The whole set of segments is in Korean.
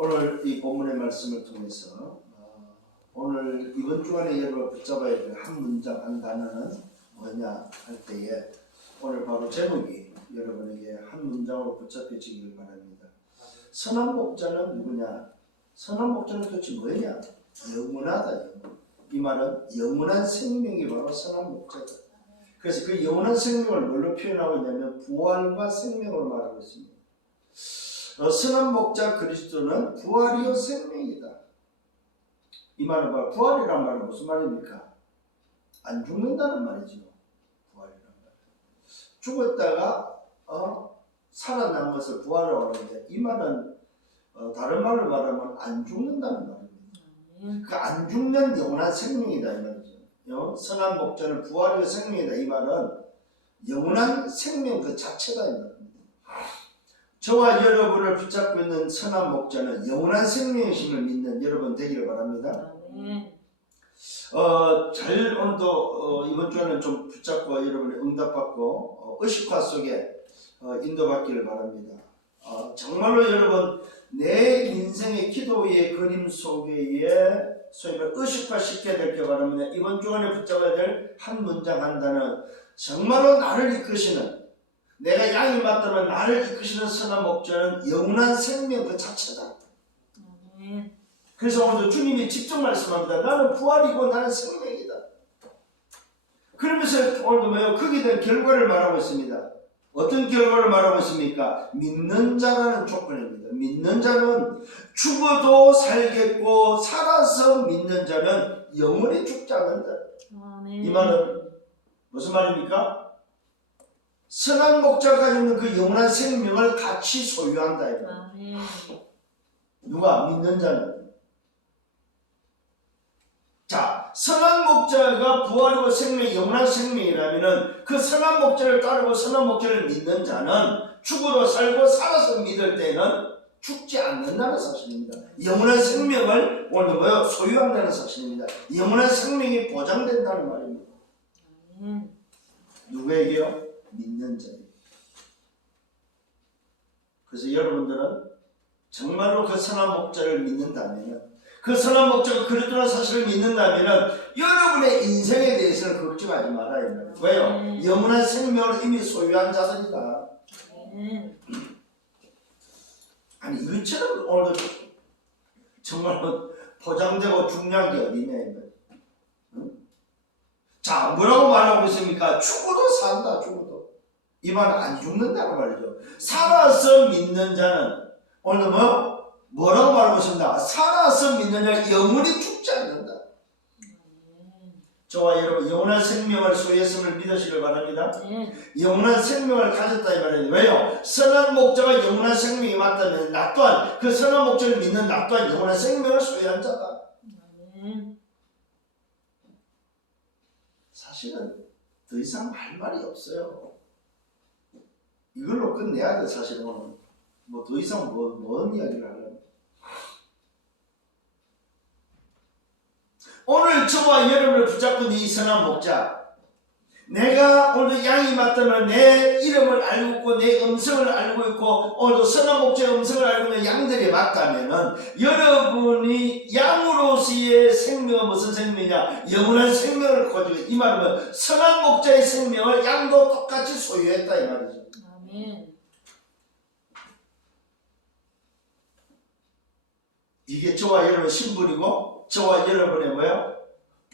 오늘 이 본문의 말씀을 통해서 오늘 이번 주간에 여러분 붙잡아야 될 한 문장 한 단어는 뭐냐 할 때에 오늘 바로 제목이 여러분에게 한 문장으로 붙잡혀지기를 바랍니다. 선한 목자는 누구냐? 선한 목자는 도대체 뭐냐? 영원하다. 이 말은 영원한 생명이 바로 선한 목자다. 그래서 그 영원한 생명을 뭘로 표현하고 있냐면 부활과 생명으로 말하고 있습니다. 선한 목자 그리스도는 부활이요 생명이다. 이 말은 뭐 부활이란 말은 무슨 말입니까? 안 죽는다는 말이죠. 부활이란 말. 죽었다가 살아난 것을 부활이라고 하는데 이 말은 다른 말로 말하면 안 죽는다는 말입니다. 그 안 죽는 영원한 생명이다 이 말이죠. 선한 목자는 부활이요 생명이다 이 말은 영원한 생명 그 자체다 이 말입니다. 저와 여러분을 붙잡고 있는 선한 목자는 영원한 생명이심을 믿는 여러분 되기를 바랍니다. 오늘도 이번 주에는 좀 붙잡고 여러분의 응답받고 의식화 속에 인도받기를 바랍니다. 정말로 여러분 내 인생의 기도의 그림 속에 소위 말 의식화 시켜야 될 게 바랍니다. 이번 주간에 붙잡아야 될 한 문장 한 단어는 정말로 나를 이끄시는 내가 양이 맞다면 나를 이끄시는 선한 목자는 영원한 생명 그 자체다. 그래서 오늘도 주님이 직접 말씀합니다. 나는 부활이고 나는 생명이다. 그러면서 오늘도 뭐요? 거기에 대한 결과를 말하고 있습니다. 어떤 결과를 말하고 있습니까? 믿는 자라는 조건입니다. 믿는 자는 죽어도 살겠고 살아서 믿는 자는 영원히 죽지 않는다. 이 말은 무슨 말입니까? 선한 목자가 가지고 있는 그 영원한 생명을 같이 소유한다. 누가? 믿는 자는. 자, 선한 목자가 부활이고 생명, 영원한 생명이라면은 그 선한 목자를 따르고 선한 목자를 믿는 자는 죽어도 살고 살아서 믿을 때는 죽지 않는다는 사실입니다. 영원한 생명을 오늘 뭐요? 소유한다는 사실입니다. 영원한 생명이 보장된다는 말입니다. 누구에게요? 믿는 자예요. 그래서 여러분들은 정말로 그 선한 목자를 믿는다면, 그 선한 목자가 그리스도라는 사실을 믿는다면 여러분의 인생에 대해서는 걱정하지 말아요. 왜요? 영원한 생명을 이미 소유한 자들이다. 아니 이것처럼 오늘도 정말로 포장되고 중요한 게 어디냐. 자, 뭐라고 말하고 있습니까? 죽어도 산다. 죽어도. 이 말은 안 죽는다는 말이죠. 살아서 믿는 자는 오늘 뭐라고 말하고 있습니다. 살아서 믿는 자는 영원히 죽지 않는다. 저와 여러분 영원한 생명을 소유했음을 믿으시길 바랍니다. 영원한 생명을 가졌다 이 말이에요. 왜요? 선한 목자가 영원한 생명이 맞다면 나 또한 그 선한 목자를 믿는 나 또한 영원한 생명을 소유한 자다. 사실은 더 이상 할 말이 없어요. 이걸로 끝내야 돼. 사실은 뭐 더 이상 뭔 이야기를 하려면 오늘 저와 여러분을 붙잡고 있는 이 선한 목자, 내가 오늘 양이 맞다면 내 이름을 알고 있고 내 음성을 알고 있고 오늘도 선한 목자의 음성을 알고 있는 양들이 맞다면은 여러분이 양으로서의 생명은 무슨 생명이냐? 영원한 생명을 가지고 이 말은 선한 목자의 생명을 양도 똑같이 소유했다 이 말이죠. 아멘. 이게 저와 여러분의 신분이고 저와 여러분의 뭐야?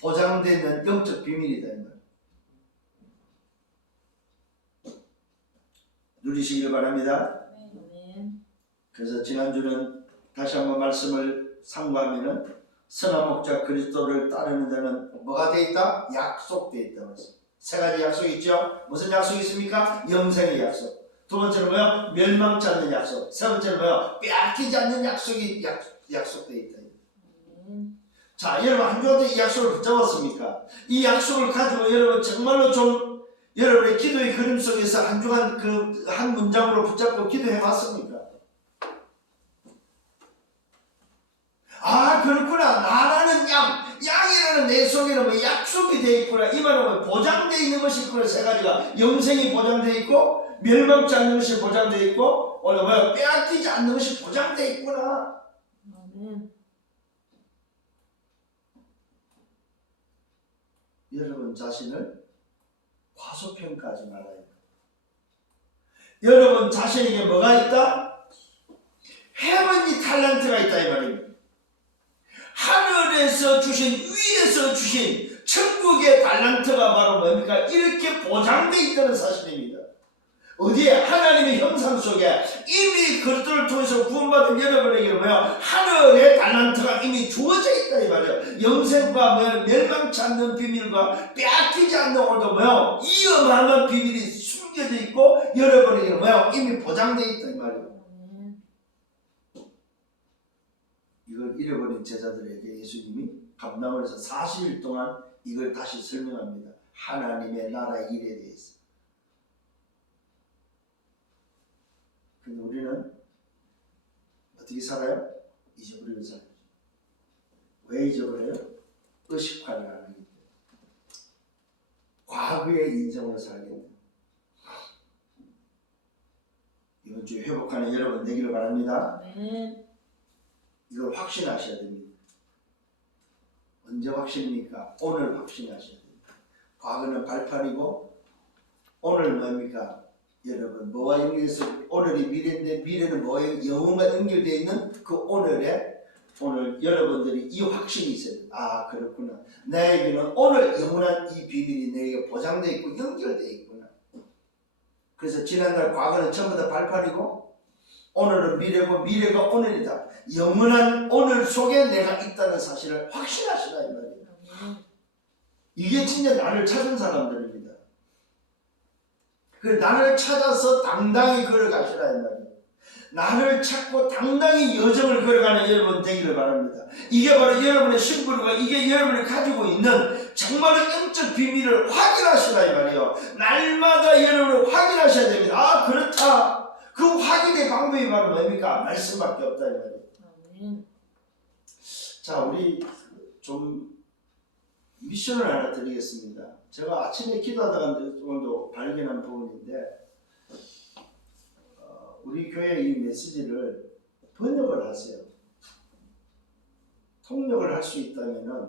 보장되어 있는 영적 비밀이다 이 말. 누리시길 바랍니다. 그래서 지난주는 다시 한번 말씀을 상고하면은 선한 목자 그리스도를 따르는 자는 뭐가 되어 있다? 약속되어 있다. 세 가지 약속이 있죠. 무슨 약속이 있습니까? 영생의 약속. 두 번째는 뭐야? 멸망치 않는 약속. 세 번째는 뭐야? 빼앗기지 않는 약속이 약속되어 있다. 자, 여러분 한 주간도 이 약속을 붙잡았습니까? 이 약속을 가지고 여러분 정말로 좀 여러분의 기도의 그림 속에서 한 주간 그 한 문장으로 붙잡고 기도해 봤습니까? 아, 그렇구나. 나라는 양이라는 내 속에는 뭐 약속이 되어 있구나. 이 말은 보장되어 있는 것이 있구나. 세 가지가. 영생이 보장되어 있고, 멸망치 않는 것이 보장되어 있고, 오늘 빼앗기지 않는 것이 보장되어 있구나. 여러분 자신을 과소평가하지 말아요. 여러분 자신에게 뭐가 있다? 헤븐리 탤런트가 있다 이 말입니다. 하늘에서 주신, 위에서 주신 천국의 탤런트가 바로 뭡니까? 이렇게 보장되어 있다는 사실입니다. 어디에? 하나님의 형상 속에 이미 그리스도를 통해서 구원받은 여러분에게는 뭐야? 하늘의 탤런트가 이미 주어져 있다 이 말이에요. 영생과 멸망치 않는 비밀과 빼앗기지 않는 오늘도 뭐야? 이 어마어마한 비밀이 숨겨져 있고 여러분에게는 뭐야? 이미 보장되어 있다 이 말이에요. 이걸 잃어버린 제자들에게 예수님이 감람원에서 40일 동안 이걸 다시 설명합니다. 하나님의 나라의 일에 대해서. 근데 우리는 어떻게 살아요? 잊어버리고 살아요. 왜 잊어버려요? 의식화를 안 하기 때문에. 과거의 인생으로 살게 됩니다. 이번 주에 회복하는 여러분 되기를 바랍니다. 이걸 확신하셔야 됩니다. 언제 확신입니까? 오늘 확신하셔야 됩니다. 과거는 발판이고 오늘 뭡니까? 여러분 뭐와 연결해서 오늘이 미래인데 미래는 뭐에 영혼과 연결되어 있는 그 오늘에 오늘 여러분들이 이 확신이 있어요. 아 그렇구나. 나에게는 오늘 영원한 이 비밀이 내게 보장되어 있고 연결되어 있구나. 그래서 지난날 과거는 전부 다 발판이고 오늘은 미래고 미래가 오늘이다. 영원한 오늘 속에 내가 있다는 사실을 확신하시라 이 말이에요. 이게 진짜 나를 찾은 사람들입니다. 그 나를 찾아서 당당히 걸어가시라 이 말이에요. 나를 찾고 당당히 여정을 걸어가는 여러분 되기를 바랍니다. 이게 바로 여러분의 신분과 이게 여러분이 가지고 있는 정말로 영적 비밀을 확인하시라 이 말이에요. 날마다 여러분을 확인하셔야 됩니다. 아 그렇다. 그 확인의 방법이 바로 뭡니까? 말씀밖에 없다 이 말이에요. 자 우리 좀 미션을 하나 드리겠습니다. 제가 아침에 기도하다가 오늘도 발견한 부분인데 우리 교회 이 메시지를 번역을 하세요. 통역을 할 수 있다면은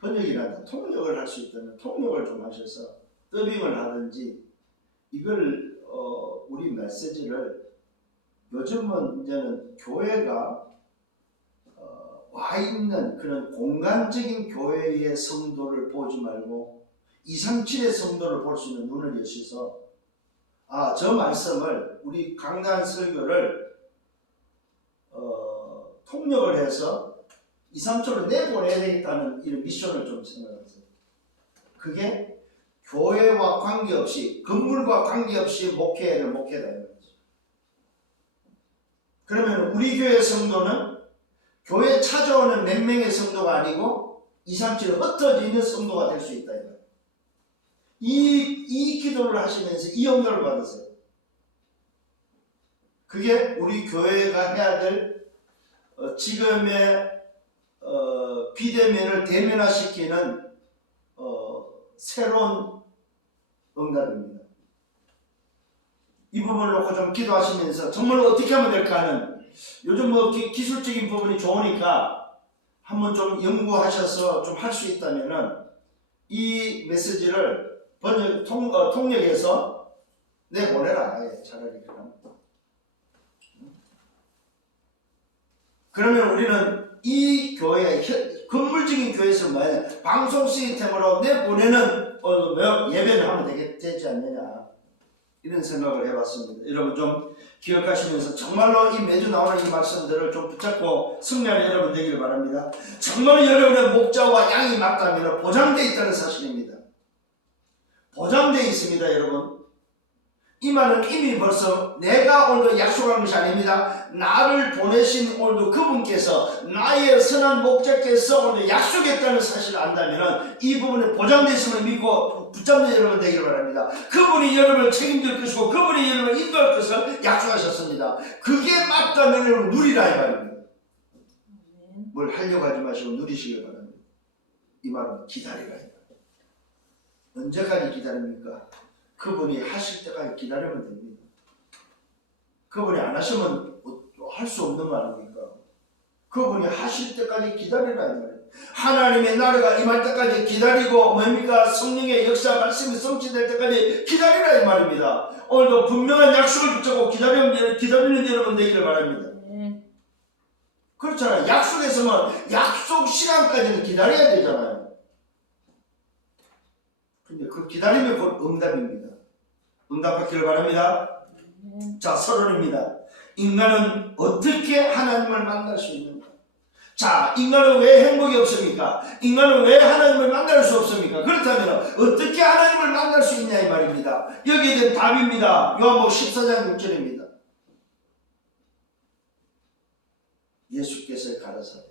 번역이란다. 통역을 할 수 있다면 통역을 좀 하셔서 더빙을 하든지 이걸 우리 메시지를 요즘은 이제는 교회가 와 있는 그런 공간적인 교회의 성도를 보지 말고 237의 성도를 볼 수 있는 눈을 여셔서 아, 저 말씀을 우리 강단 설교를 통역을 해서 237로 내보내야 되겠다는 이런 미션을 좀 생각하세요. 그게 교회와 관계없이 건물과 관계없이 목회를 목회다. 그러면 우리 교회 성도는 교회 찾아오는 몇 명의 성도가 아니고 237에 흩어져 있는 성도가 될 수 있다. 이 기도를 하시면서 이 영광을 받으세요. 그게 우리 교회가 해야 될 지금의 비대면을 대면화시키는 새로운 응답입니다. 이 부분을 놓고 좀 기도하시면서 정말 어떻게 하면 될까 하는 요즘 뭐 기술적인 부분이 좋으니까 한번 좀 연구하셔서 좀 할 수 있다면은 이 메시지를 통역해서 내보내라. 차라리 그러면 우리는 이 교회 건물적인 교회에서 뭐냐 방송 시스템으로 내보내는 예배를 하면 되지 않느냐 이런 생각을 해봤습니다. 여러분 좀 기억하시면서 정말로 이 매주 나오는 이 말씀들을 좀 붙잡고 승리하는 여러분 되기를 바랍니다. 정말로 여러분의 목자와 양이 맞다면 보장되어 있다는 사실입니다. 보장되어 있습니다. 여러분 이 말은 이미 벌써 내가 오늘도 약속한 것이 아닙니다. 나를 보내신 오늘도 그분께서 나의 선한 목자께서 오늘 약속했다는 사실을 안다면 이 부분에 보장되어 있음을 믿고 붙잡는 여러분 되기를 바랍니다. 그분이 여러분을 책임질 것이고 그분이 여러분을 인도할 것을 약속하셨습니다. 그게 맞다면 여러분 누리라 이 말입니다. 뭘 하려고 하지 마시고 누리시길 바랍니다. 이 말은 기다리라 이 말입니다. 언제까지 기다립니까? 그분이 하실 때까지 기다리면 됩니다. 그분이 안 하시면 할 수 없는 거 아닙니까? 그분이 하실 때까지 기다리라 이 말이에요. 하나님의 나라가 임할 때까지 기다리고 뭡니까? 성령의 역사 말씀이 성취될 때까지 기다리라 이 말입니다. 오늘도 분명한 약속을 붙잡고 기다리는 여러분 되기를 바랍니다. 그렇잖아요. 약속에서는 약속 시간까지는 기다려야 되잖아요. 근데 그 기다림이 곧 응답입니다. 응답받기를 바랍니다. 자, 서론입니다. 인간은 어떻게 하나님을 만날 수 있는가? 자, 인간은 왜 행복이 없습니까? 인간은 왜 하나님을 만날 수 없습니까? 그렇다면 어떻게 하나님을 만날 수 있냐 이 말입니다. 여기에 대한 답입니다. 요한복음 14장 6절입니다. 예수께서 가라사대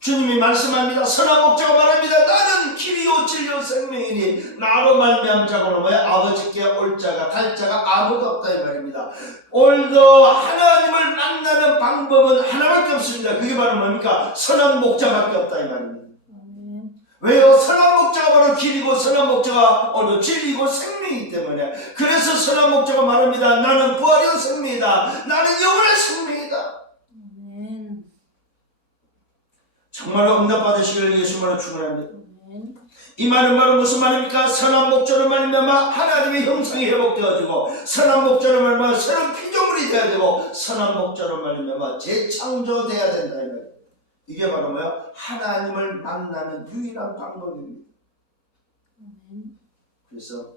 주님이 말씀합니다. 선한 목자가 말합니다. 나는 길이요 진리요 생명이니 나로 말미암은 자고는 뭐야? 아버지께 올 자가 갈 자가 아무도 없다 이 말입니다. 오늘도 하나님을 만나는 방법은 하나밖에 없습니다. 그게 바로 뭡니까? 선한 목자밖에 없다 이 말입니다. 왜요? 선한 목자가 바로 길이고 선한 목자가 오늘 진리고 생명이기 때문에. 그래서 선한 목자가 말합니다. 나는 부활이요 생명이다. 나는 영원한 생명이다. 정말로 응답받으시길 예수만으로 축원합니다. 이 말은 바로 무슨 말입니까? 선한 목자로 말미암아 하나님의 형상이 회복되어지고, 선한 목자로 말미암아 새로운 피조물이 되어야 되고, 선한 목자로 말미암아 재창조되어야 된다 이 말이에요. 이게 바로 뭐야? 하나님을 만나는 유일한 방법입니다. 그래서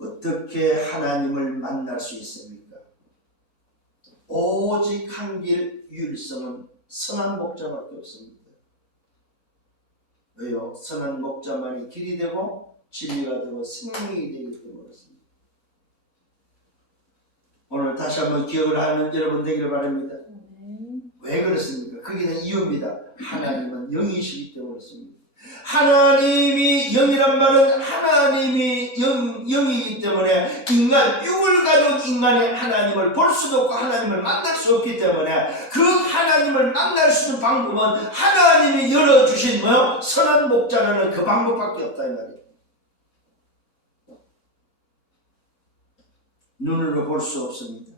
어떻게 하나님을 만날 수 있습니까? 오직 한 길 유일성은 선한 목자밖에 없습니다. 왜요? 선한 목자만이 길이 되고 진리가 되고 생명이 되기 때문에 그렇습니다. 오늘 다시 한번 기억을 하는 여러분 되기를 바랍니다. 왜 그렇습니까? 거기는 이유입니다. 하나님은 영이시기 때문에 그렇습니다. 하나님이 영이란 말은 하나님이 영이기 때문에 인간, 육을 가진 인간이 하나님을 볼 수도 없고 하나님을 만날 수 없기 때문에 그 하나님을 만날 수 있는 방법은 하나님이 열어주신 뭐요? 선한 목자라는 그 방법밖에 없다 이 말이에요. 눈으로 볼 수 없습니다.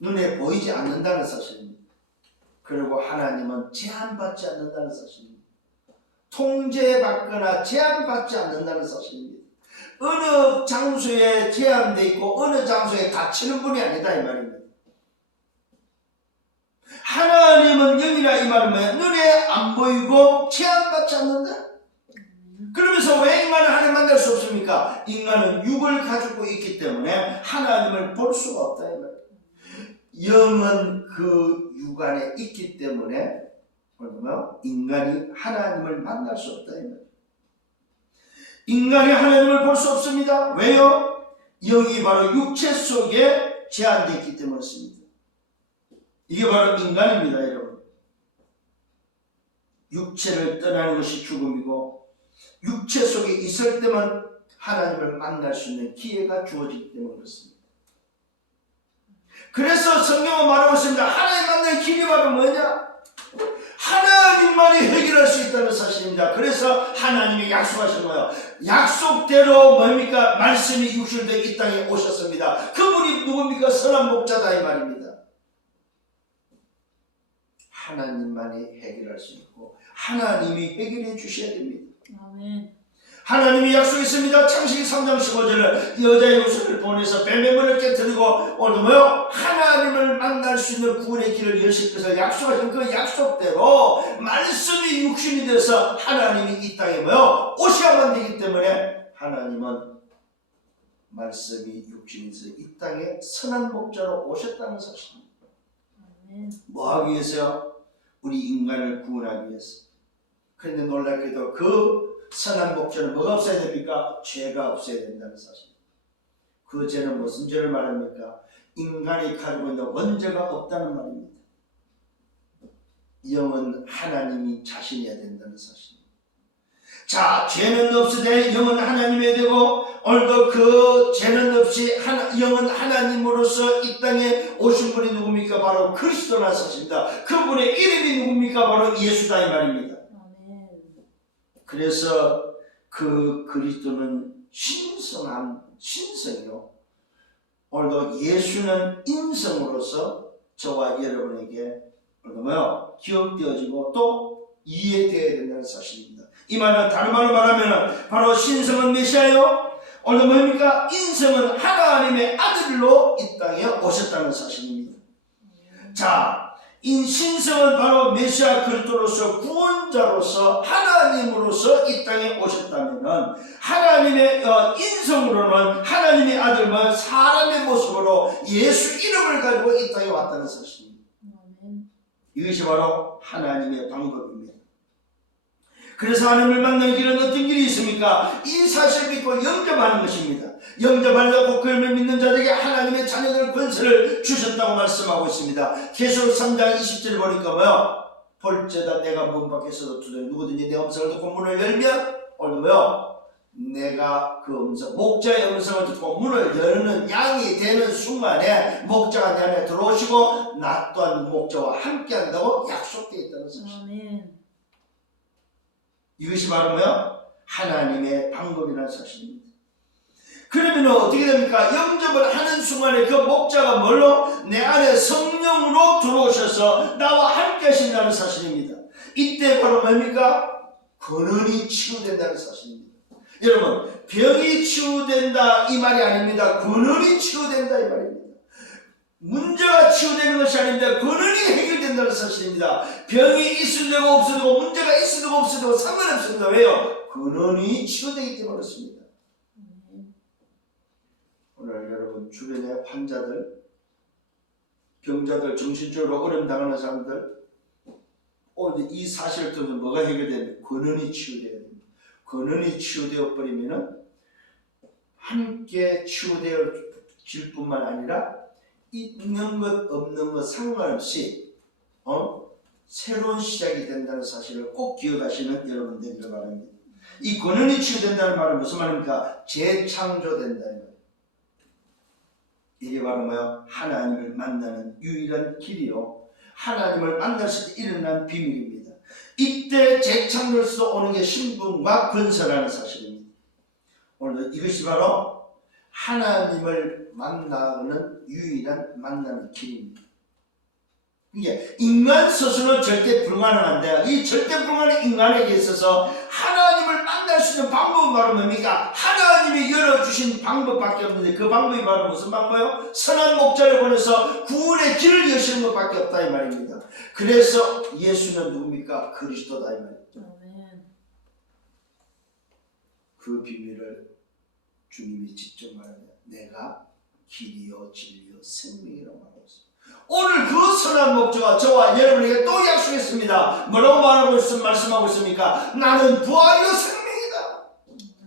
눈에 보이지 않는다는 사실입니다. 그리고 하나님은 제한받지 않는다는 사실입니다. 통제받거나 제한받지 않는다는 사실입니다. 어느 장소에 제한되어 있고 어느 장소에 갇히는 분이 아니다 이 말입니다. 하나님은 영이라 이 말은 뭐야? 눈에 안 보이고 제한받지 않는다. 그러면서 왜 인간은 하나님 만날 수 없습니까? 인간은 육을 가지고 있기 때문에 하나님을 볼 수가 없다 이 말입니다. 영은 그 육 안에 있기 때문에 인간이 하나님을 만날 수 없다 이 말이에요. 인간이 하나님을 볼 수 없습니다. 왜요? 영이 바로 육체 속에 제한되어 있기 때문에 그렇습니다. 이게 바로 인간입니다 여러분. 육체를 떠나는 것이 죽음이고 육체 속에 있을 때만 하나님을 만날 수 있는 기회가 주어지기 때문에 그렇습니다. 그래서 성경은 말하고 있습니다. 하나님 만나는 길이 바로 뭐냐? 하나님만이 해결할 수 있다는 사실입니다. 그래서 하나님이 약속하신 거예요. 약속대로 뭡니까? 말씀이 육신되어 이 땅에 오셨습니다. 그분이 누굽니까? 선한 목자다 이 말입니다. 하나님만이 해결할 수 있고 하나님이 해결해 주셔야 됩니다. 아멘. 하나님이 약속했습니다. 창세기 3장 15절을 여자의 요셉을 보내서 뱀의 문을 깨뜨리고 오늘 뭐요? 하나님을 만날 수 있는 구원의 길을 여실 것을 약속하신 그 약속대로 말씀이 육신이 돼서 하나님이 이 땅에 뭐요? 오셔야만 되기 때문에 하나님은 말씀이 육신이 돼서 이 땅에 선한 목자로 오셨다는 사실입니다. 뭐 하기 위해서요? 우리 인간을 구원하기 위해서. 그런데 놀랍게도 그 선한 목자는 뭐가 없어야 됩니까? 죄가 없어야 된다는 사실. 그 죄는 무슨 죄를 말합니까? 인간이 가지고 있는 원죄가 없다는 말입니다. 영은 하나님이 자신이어야 된다는 사실. 자, 죄는 없으되 영은 하나님이 되고 오늘도 그 죄는 없이 영은 하나님으로서 이 땅에 오신 분이 누굽니까? 바로 그리스도라는 사실입니다. 그분의 이름이 누굽니까? 바로 예수다 이 말입니다. 그래서 그 그리스도는 신성한 신성이요. 오늘도 예수는 인성으로서 저와 여러분에게 뭐요? 기억되어지고 또 이해되어야 된다는 사실입니다. 이 말은 다른 말로 말하면 바로 신성은 메시아요. 오늘 뭡니까? 인성은 하나님의 아들로 이 땅에 오셨다는 사실입니다. 자, 신성은 바로 메시아 그리스도로서 구원자로서 하나님으로서 이 땅에 오셨다면 하나님의 인성으로는 하나님의 아들은 사람의 모습으로 예수 이름을 가지고 이 땅에 왔다는 사실입니다. 이것이 바로 하나님의 방법입니다. 그래서 하나님을 만나는 길은 어떤 길이 있습니까? 이 사실을 믿고 영접하는 것입니다. 영접하려고 그 이름을 믿는 자들에게 하나님의 자녀들 권세를 주셨다고 말씀하고 있습니다. 계시록 3장 20절 보니까 뭐요? 볼지어다 내가 문 밖에서도 두드려 누구든지 내 음성을 듣고 문을 열면 오늘 뭐요? 내가 그 음성, 목자의 음성을 듣고 문을 여는 양이 되는 순간에 목자가 내 안에 들어오시고 나 또한 목자와 함께 한다고 약속되어 있다는 사실. 이것이 바로 뭐요? 하나님의 방법이라는 사실입니다. 그러면 어떻게 됩니까? 영접을 하는 순간에 그 목자가 뭘로? 내 안에 성령으로 들어오셔서 나와 함께 하신다는 사실입니다. 이때 바로 뭡니까? 근원이 치유된다는 사실입니다. 여러분, 병이 치유된다 이 말이 아닙니다. 근원이 치유된다 이 말입니다. 문제가 치유되는 것이 아닙니다. 근원이 해결된다는 사실입니다. 병이 있을 때고 없을 때고 문제가 있을 때고 없을 때고 상관없습니다. 왜요? 근원이 치유되기 때문에 그렇습니다. 오늘 여러분 주변의 환자들, 병자들, 정신적으로 어려움 당하는 사람들 오늘 이 사실을 통해서 뭐가 해결되면 근원이 치유되어야 됩니다. 근원이 치유되어 버리면은 함께 치유되어질 뿐만 아니라 있는 것 없는 것 상관없이 새로운 시작이 된다는 사실을 꼭 기억하시는 여러분 되기를 바랍니다. 이 근원이 치유된다는 말은 무슨 말입니까? 재창조된다는 말. 이게 바로 뭐야? 하나님을 만나는 유일한 길이요. 하나님을 만났을 때 일어난 비밀입니다. 이때 재창조로서 오는 게 신분과 권세라는 사실입니다. 오늘 이것이 바로 하나님을 만나는 유일한 만나는 길입니다. 이게 인간 스스로는 절대 불가능한데 이 절대 불가능한 인간에게 있어서 하나님을 만날 수 있는 방법은 바로 뭡니까? 하나님이 열어주신 방법밖에 없는데 그 방법이 바로 무슨 방법이요? 선한 목자를 보내서 구원의 길을 여시는 것밖에 없다 이 말입니다. 그래서 예수는 누굽니까? 그리스도다 이 말입니다. 그 비밀을 주님이 직접 말합니다. 내가 길이요 진리요 생명이라고 말하고 있습니다. 오늘 그 선한 목자가 저와 여러분에게 또 약속했습니다. 뭐라고 말씀하고 있습니까? 나는 부활이요 생명이다.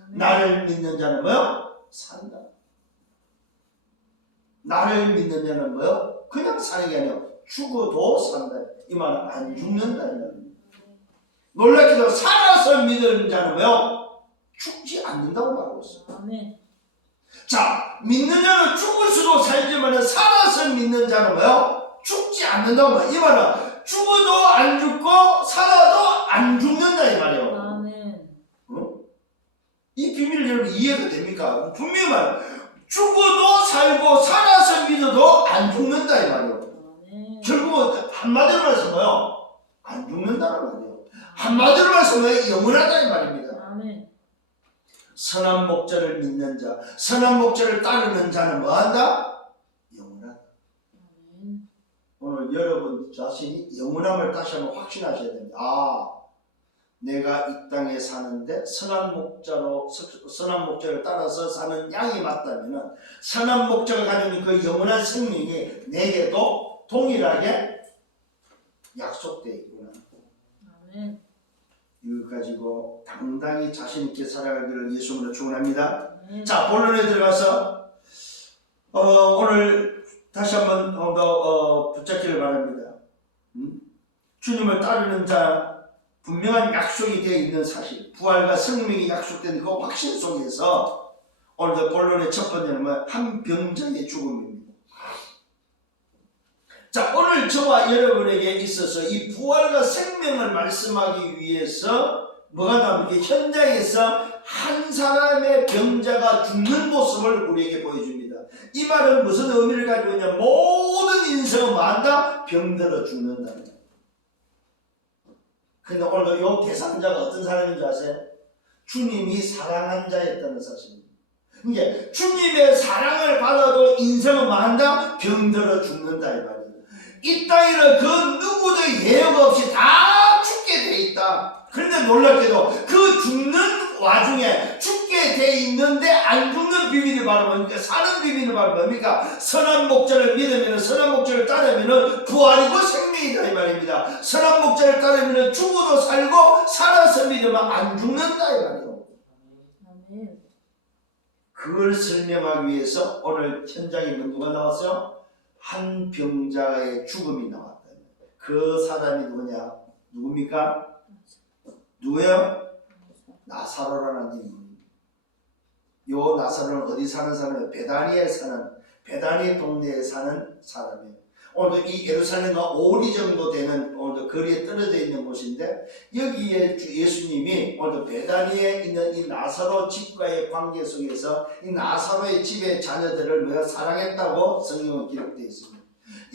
나를 믿는 자는 뭐요? 산다. 나를 믿는 자는 뭐요? 그냥 사는 게 아니라 죽어도 산다. 이 말은 안 죽는다 이 말입니다. 놀랍게도 살아서 믿는 자는 뭐요? 죽지 않는다고 말하고 있습니다. 자, 믿는 자는 죽을 수도 살지만 살아서 믿는 자는 뭐요? 죽지 않는다고 말이에요. 이 말은 죽어도 안 죽고 살아도 안 죽는다 이 말이에요. 아멘. 이 비밀 여러분 이해가 됩니까? 분명히 말해요. 죽어도 살고 살아서 믿어도 안 죽는다 이 말이에요. 아멘. 결국은 한마디로 말해서 뭐요? 안 죽는다는 말이에요. 한마디로 말해서 뭐요? 영원하다 이 말입니다. 아멘. 선한 목자를 믿는 자, 선한 목자를 따르는 자는 뭐한다? 영원하다. 오늘 여러분 자신이 영원함을 다시 한번 확신하셔야 됩니다. 아, 내가 이 땅에 사는데 선한 목자를 따라서 사는 양이 맞다면 선한 목자가 가지는 그 영원한 생명이 내게도 동일하게 약속되어 있구나. 아멘. 이걸 가지고 당당히 자신있게 살아가기를 예수님으로 축원합니다. 자, 본론에 들어가서 오늘 다시 한번 더 붙잡기를 바랍니다. 주님을 따르는 자 분명한 약속이 되어 있는 사실, 부활과 생명이 약속된 그 확신 속에서 오늘 본론의 첫 번째는 한 병자의 죽음입니다. 자, 오늘 저와 여러분에게 있어서 이 부활과 생명을 말씀하기 위해서 뭐가 나옵니까? 현장에서 한 사람의 병자가 죽는 모습을 우리에게 보여줍니다. 이 말은 무슨 의미를 가지고 있냐? 모든 인생은 뭐한다? 자마다 병들어 죽는다. 근데 오늘도 이 대상자가 어떤 사람인 줄 아세요? 주님이 사랑한 자였다는 사실입니다. 이게 주님의 사랑을 받아도 인생은 뭐한다? 병들어 죽는다 이 말이에요. 이 땅에는 그 누구도 예외 없이 다 죽게 돼 있다. 그런데 놀랍게도 그 죽는 와중에 죽게 돼 있는데 안 죽는 비밀이 바로 뭡니까? 사는 비밀이 바로 뭡니까? 선한 목자를 믿으면, 선한 목자를 따르면 부활이고 생명이다 이 말입니다. 선한 목자를 따르면 죽어도 살고 살아서 믿으면 안 죽는다 이 말이에요. 그걸 설명하기 위해서 오늘 현장에 누가 나왔어요? 한 병자의 죽음이 나왔다. 그 사람이 누구냐? 누굽니까? 누구예요? 나사로라는 인물입니다. 요 나사로는 어디 사는 사람이에요? 베다니에 사는, 베다니 동네에 사는 사람이에요. 오늘도 이 예루살렘과 5리 정도 되는 오늘도 거리에 떨어져 있는 곳인데, 여기에 예수님이 오늘도 베다니에 있는 이 나사로 집과의 관계 속에서 이 나사로의 집의 자녀들을 사랑했다고 성경은 기록되어 있습니다.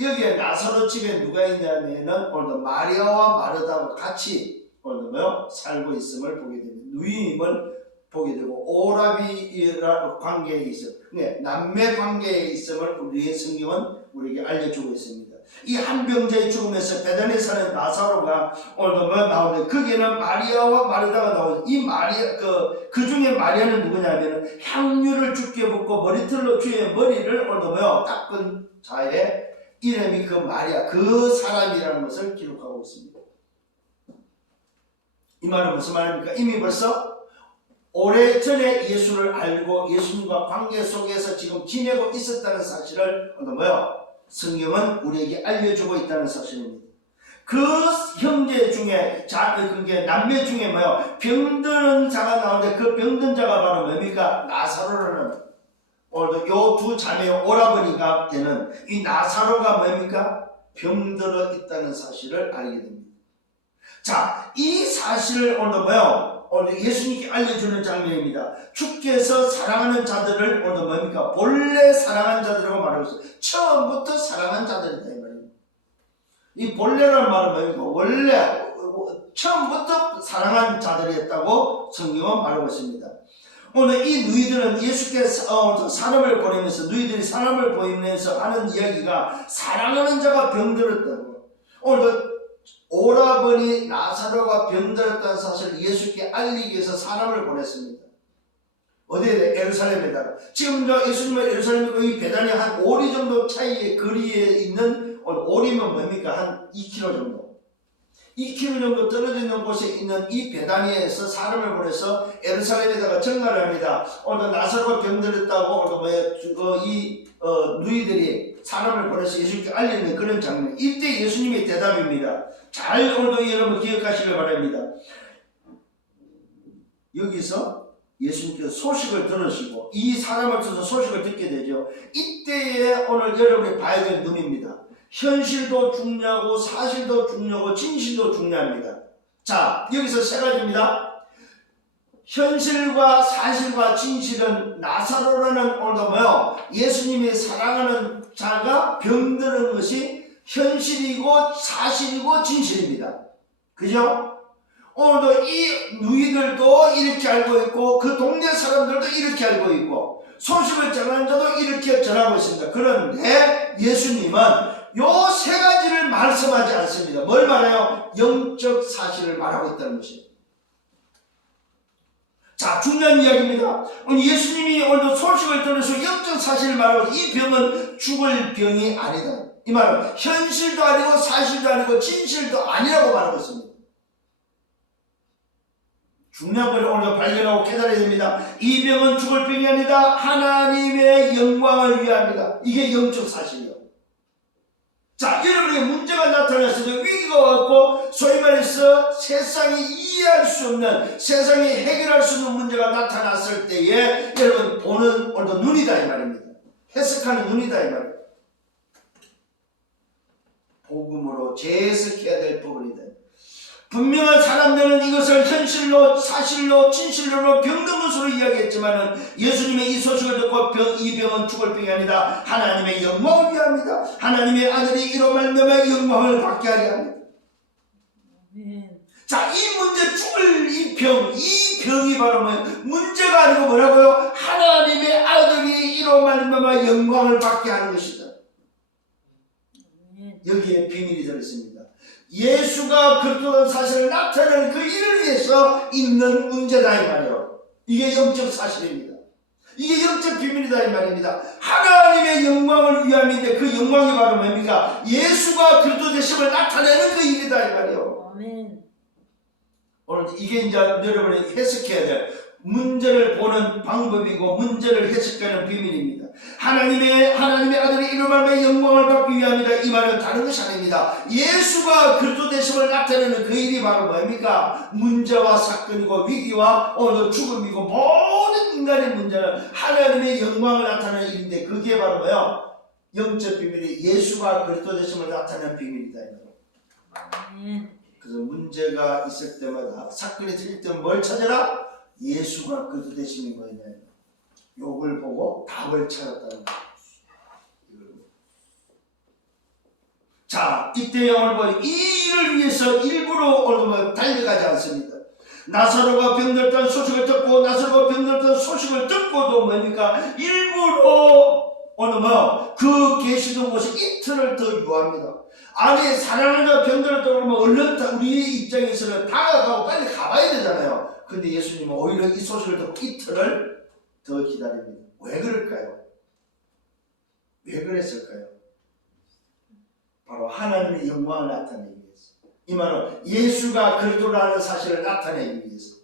여기에 나사로 집에 누가 있냐면은 오늘도 마리아와 마르다가 같이 오늘도 살고 있음을 보게 됩니다. 누이임을 보게 되고, 오라비라는 관계에 있어, 남매 관계에 있음을 우리의 성경은 우리에게 알려주고 있습니다. 이 한 병자의 죽음에서 베다니에 사는 나사로가 오늘도 나오는데, 거기에는 마리아와 마르다가 나오죠. 이 마리아, 그 중에 마리아는 누구냐면 향유를 주께 붓고 머리털로 주의 머리를 오늘도 닦은 자의 이름이 그 마리아, 그 사람이라는 것을 기록하고 있습니다. 이 말은 무슨 말입니까? 이미 벌써 오래전에 예수를 알고 예수님과 관계 속에서 지금 지내고 있었다는 사실을 성경은 우리에게 알려주고 있다는 사실입니다. 그 형제 중에 그게 남매 중에 병드는 자가 나오는데, 그 병든 자가 바로 뭡니까? 나사로라는, 오늘도 요 두 자매의 오라버니가 되는 이 나사로가 뭡니까? 병들어 있다는 사실을 알게 됩니다. 자, 이 사실을 오늘 예수님께 알려주는 장면입니다. 주께서 사랑하는 자들을 오늘 뭡니까? 본래 사랑한 자들이라고 말하고 있어요. 처음부터 사랑한 자들이다 이 말입니다. 이 본래라는 말은 뭡니까? 원래 처음부터 사랑한 자들이었다고 성경은 말하고 있습니다. 오늘 이 누이들은 예수께서 사람을 보내면서, 누이들이 사람을 보내면서 하는 이야기가 사랑하는 자가 병들었다고. 오늘 오라버니 나사로가 병들었다는 사실을 예수께 알리기 위해서 사람을 보냈습니다. 어디에? 예루살렘에다가. 지금 예수님은 예루살렘이고 이 베다니 한 5리 정도 차이의 거리에 있는, 5리면 뭡니까? 한 2km 정도. 2km 정도 떨어져 있는 곳에 있는 이 베다니에서 사람을 보내서 예루살렘에다가 전가를 합니다. 오늘 나사로가 병들었다고 오늘 누이들이 사람을 보내서 예수님께 알리는 그런 장면. 이때 예수님의 대답입니다. 잘 오늘도 여러분 기억하시길 바랍니다. 여기서 예수님께서 소식을 들으시고 이 사람을 통해서 소식을 듣게 되죠. 이때에 오늘 여러분이 봐야 될 눈입니다. 현실도 중요하고 사실도 중요하고 진실도 중요합니다. 자, 여기서 세 가지입니다. 현실과 사실과 진실은 나사로라는 오늘도 예수님이 사랑하는 자가 병드는 것이 현실이고 사실이고 진실입니다. 그죠? 오늘도 이 누이들도 이렇게 알고 있고 그 동네 사람들도 이렇게 알고 있고 소식을 전하는 자도 이렇게 전하고 있습니다. 그런데 예수님은 요 세 가지를 말씀하지 않습니다. 뭘 말해요? 영적 사실을 말하고 있다는 것이에요. 자, 중요한 이야기입니다. 예수님이 오늘도 소식을 들으셔 영적 사실을 말하고 이 병은 죽을 병이 아니다. 이 말은 현실도 아니고 사실도 아니고 진실도 아니라고 말하고 있습니다. 중요한 걸 오늘 발견하고 깨달아야 됩니다. 이 병은 죽을 병이 아니다. 하나님의 영광을 위함이다. 이게 영적 사실이에요. 자, 여러분에게 문제가 나타났을 때 위기가 왔고 소위 말해서 세상이 이해할 수 없는, 세상이 해결할 수 없는 문제가 나타났을 때에 여러분 보는 오늘도 눈이다 이 말입니다. 해석하는 눈이다 이 말입니다. 복음으로 재해석해야 될 부분이다. 분명한 사람들은 이것을 현실로, 사실로, 진실로 병든 것으로 이야기했지만 예수님의 이 소식을 듣고 이 병은 죽을 병이 아니다. 하나님의 영광을 위함이다. 하나님의 아들이 이로 말미암아 영광을 받게 하게 합니다. 자, 이 문제 죽을 이 병이 바로 문제가 아니고 뭐라고요? 하나님의 아들이 이로 말미암아 영광을 받게 하는 것이다. 여기에 비밀이 들어있습니다. 예수가 그리스도라는 사실을 나타내는 그 일을 위해서 있는 문제다 이 말이에요. 이게 영적 사실입니다. 이게 영적 비밀이다 이 말입니다. 하나님의 영광을 위함인데 그 영광이 바로 뭡니까? 예수가 그리스도 되심을 나타내는 그 일이다 이 말이에요. 아멘. 오늘 이게 이제 여러분이 해석해야 될 문제를 보는 방법이고 문제를 해석하는 비밀입니다. 하나님의 아들이 이로 말미암아 영광을 받기 위함이다. 이 말은 다른 것이 아닙니다. 예수가 그리스도 되심을 나타내는 그 일이 바로 뭡니까? 문제와 사건이고 위기와 죽음이고 모든 인간의 문제는 하나님의 영광을 나타내는 일인데 그게 바로 뭐예요? 영적 비밀이 예수가 그리스도 되심을 나타내는 비밀이다. 그래서 문제가 있을 때마다 사건이 들릴 때 뭘 찾아라? 예수가 그리스도 되심이 뭐냐? 욕을 보고 답을 찾았다는 거예요. 자, 이때 오늘 보니 이 일을 위해서 일부러 오늘 달려가지 않습니다. 나사로가 병들었다는 소식을 듣고도 뭡니까? 일부러 오늘 그 계시던 곳에 이틀을 더 유합니다. 아니, 사랑하는 자 병들었다고 그러면 얼른 우리 입장에서는 다가가고 빨리 가봐야 되잖아요. 근데 예수님은 오히려 이 소식을 듣고 이틀을 더 기다립니다. 왜 그럴까요? 왜 그랬을까요? 바로 하나님의 영광을 나타내기 위해서. 이 말은 예수가 그리스도라는 사실을 나타내기 위해서.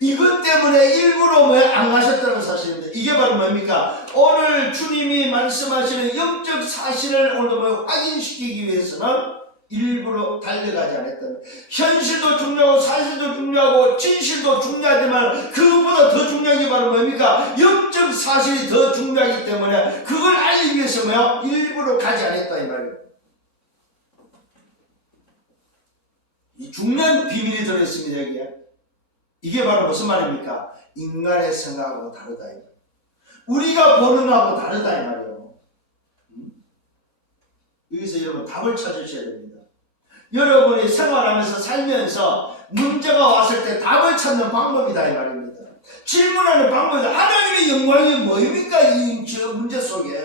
이것 때문에 일부러 안 가셨다는 사실인데 이게 바로 뭡니까? 오늘 주님이 말씀하시는 영적 사실을 오늘 확인시키기 위해서는 일부러 달려가지 않았다는. 현실도 중요하고 사실도 중요하고 진실도 중요하지만 그것보다 더 중요한 게 바로 뭡니까? 영적 사실이 더 중요하기 때문에 그걸 알리기 위해서 일부러 가지 않았다 이 말이에요. 이 중요한 비밀이 들어있습니다. 여기에. 이게 바로 무슨 말입니까? 인간의 생각하고 다르다 이 말이에요. 우리가 보는 거하고 다르다 이 말이에요. 여기서 여러분 답을 찾으셔야 됩니다. 여러분이 생활하면서 살면서 문제가 왔을 때 답을 찾는 방법이다 이 말입니다. 질문하는 방법이다. 하나님의 영광이 뭐입니까? 이 문제 속에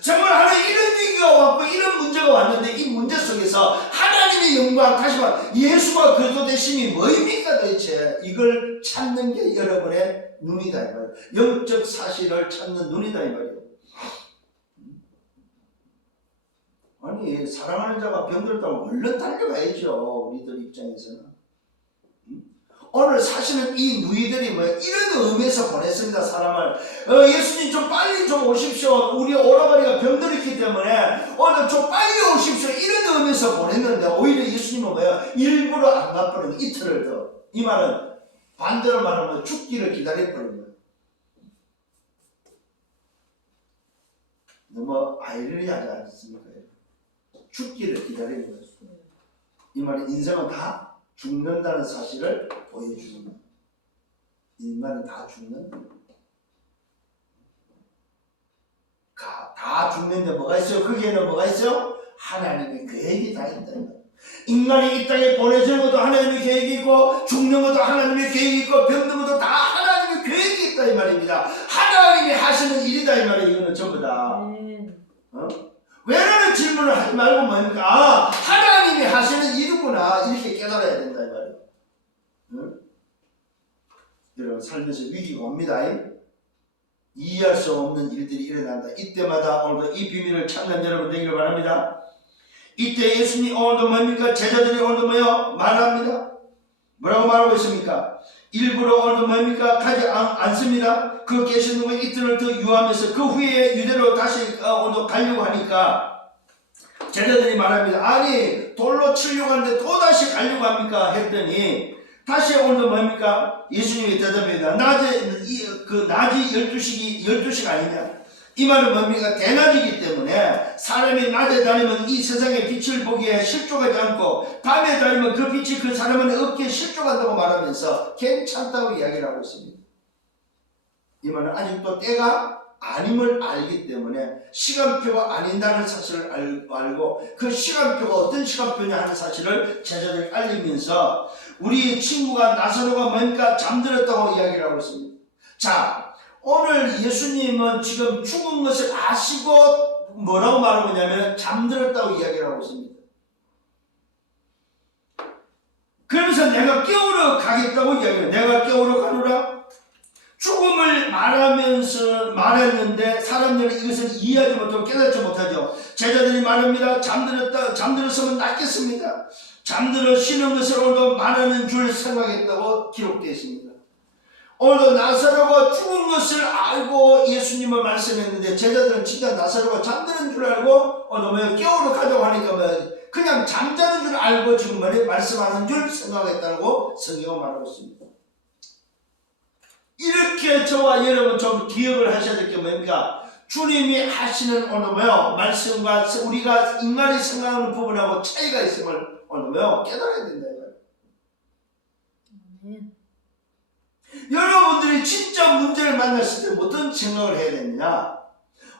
정말 하나님 이런 위기가 왔고 이런 문제가 왔는데 이 문제 속에서 하나님의 영광, 다시 말해 예수가 그리스도 되심이 뭐입니까 도대체? 이걸 찾는 게 여러분의 눈이다 이 말이에요. 영적 사실을 찾는 눈이다 이 말이에요. 아니, 사랑하는 자가 병들었다고 얼른 달려가야죠. 우리들 입장에서는. 오늘 사실은 이 누이들이 이런 의미에서 보냈습니다. 사람을. 예수님 좀 빨리 좀 오십시오. 우리 오라버니가 병들었기 때문에 오늘 좀 빨리 오십시오. 이런 의미에서 보냈는데 오히려 예수님은 일부러 안 가버린 이틀을 더. 이 말은 반대로 말하면 죽기를 기다려버린 거예요. 너무 아이러니하지 않습니까? 죽기를 기다리는 거죠. 이 말은 인생은 다 죽는다는 사실을 보여주는 거예요. 인간은 다 죽는 거예요. 다 죽는데 뭐가 있어요? 거기에는 뭐가 있어요? 하나님의 계획이 다 있다. 인간이 이 땅에 보내지는 것도 하나님의 계획이 있고 죽는 것도 하나님의 계획이 있고 병든 것도 다 하나님의 계획이 있다 이 말입니다. 하나님이 하시는 일이다 이 말이에요. 이거는 전부 다. 왜라는 질문을 하지 말고 뭡니까? 하나님이 하시는 일이구나 이렇게 깨달아야 된다 이 말이에요. 응? 여러분 살면서 위기가 옵니다. 이해할 수 없는 일들이 일어난다. 이때마다 오늘도 이 비밀을 찾는 여러분 되기를 바랍니다. 이때 예수님 오늘도 뭡니까? 제자들이 오늘도 말합니다. 뭐라고 말하고 있습니까? 일부러 오늘도 뭡니까? 가지 않습니다. 그 계신 놈은 이틀을 더 유하면서 그 후에 유대로 다시 오늘 가려고 하니까 제자들이 말합니다. 아니 돌로 치려고 하는데 또다시 가려고 합니까? 했더니 다시 오늘도 뭡니까? 예수님이 대답합니다. 낮이 12시가 아니냐? 이 말은 뭡니까? 대낮이기 때문에 사람이 낮에 다니면 이 세상의 빛을 보기에 실족하지 않고 밤에 다니면 그 빛이 그 사람의 어깨에 실족한다고 말하면서 괜찮다고 이야기를 하고 있습니다. 이 말은 아직도 때가 아님을 알기 때문에 시간표가 아닌다는 사실을 알고 그 시간표가 어떤 시간표냐 하는 사실을 제자들이 알리면서 우리 친구가 나사로가 뭡니까? 잠들었다고 이야기를 하고 있습니다. 자, 오늘 예수님은 지금 죽은 것을 아시고 뭐라고 말하고 있냐면 잠들었다고 이야기를 하고 있습니다. 그러면서 내가 깨우러 가겠다고 이야기해요. 내가 깨우러 가노라. 죽음을 말했는데 사람들은 이것을 이해하지 못하고 깨닫지 못하죠. 제자들이 말합니다. 잠들었으면 낫겠습니다. 잠들어 쉬는 것을 오늘도 말하는 줄 생각했다고 기록되어 있습니다. 오늘도 나사로가 죽은 것을 알고 예수님을 말씀했는데 제자들은 진짜 나사로가 잠드는 줄 알고 오늘 깨우러 가자고 하니까 그냥 잠자는 줄 알고 지금 말씀하는 줄 생각했다고 성경은 말하고 있습니다. 이렇게 저와 여러분 좀 기억을 하셔야 될 게 뭡니까? 주님이 하시는 오늘 말씀과 우리가 인간이 생각하는 부분하고 차이가 있음을 오늘 깨달아야 된다. 여러분들이 진짜 문제를 만났을 때 어떤 생각을 해야 되느냐?